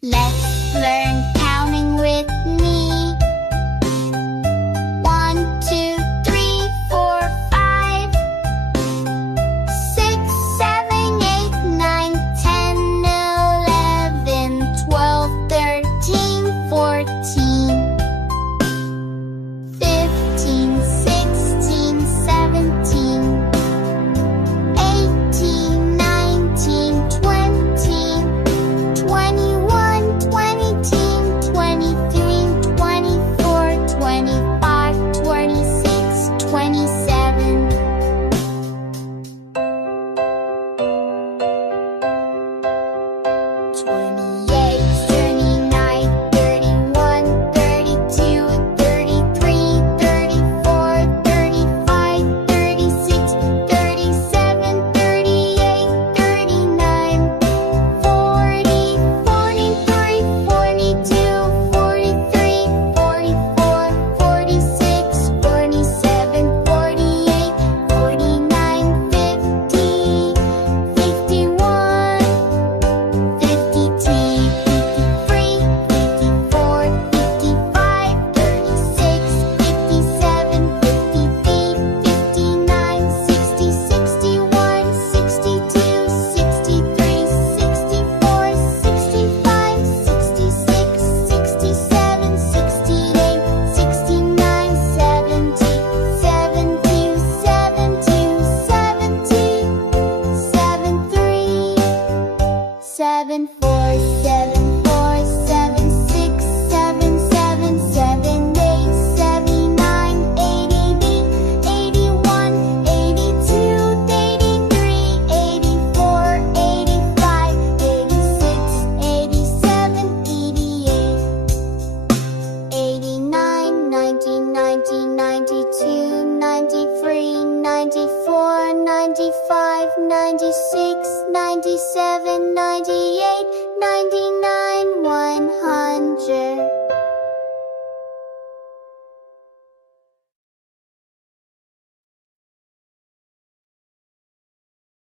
Let's learn counting with me. 1, 2, 3, 4, 5, 6, 7, 8, 9, 10, 11, 12, 13, 14, 15, 16, 17, 18, 19, 20, 21, 22, 23, 24, 25, 26, 27. 28, 29, 31, 32, 33, 34, 35, 36, 37, 38, 39, 40, 43, 42, 43, 44, 46, 47, 48, 49, 50, 51, 52, 53, 54, 55, 36, 57, 58, 59, 60, 61, 62, 63, 64, 65, 66, 67, 68, 69, 70, 72, 72, 73, 74, 74, 76, 77, 78, 79, 80, 81, 82, 83, 84, 85, 86, 87, 88, 89, 90, 92, 93, 94, 95, 96, 97, 98, 99.